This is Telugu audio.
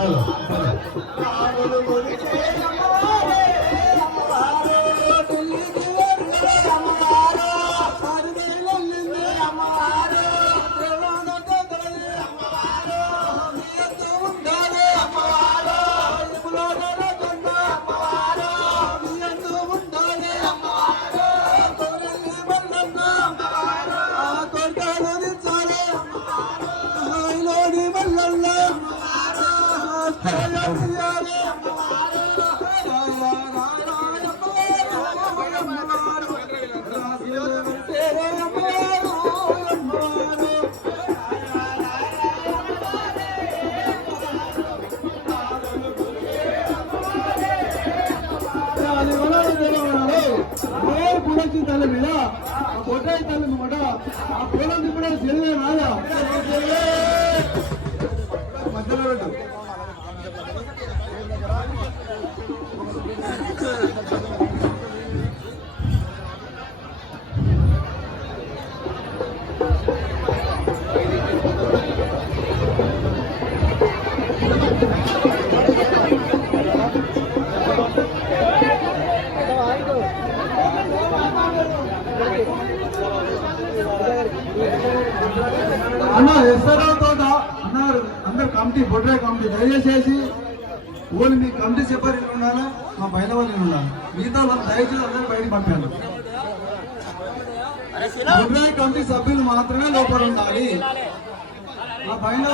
హలో తల్లి మీద ఆ పొట్టాయి తల్లి మాట ఆ పూలం కూడా చెల్లె రాదా మధ్యలో పెట్టు. అన్న ఎస్ఆర్ఆర్ తోట అన్నారు అందరు కమిటీ బొడ్రాయి కమిటీ దయచేసి ఓన్లీ మీ కమిటీ సెపరేట్ ఉండాలా మా పైన వాళ్ళు ఉండాలి మిగతా వాళ్ళు దయచేసి అందరూ బయటకు పంపాను బొడ్రాయి కమిటీ సభ్యులు మాత్రమే లోపల ఉండాలి మా పైన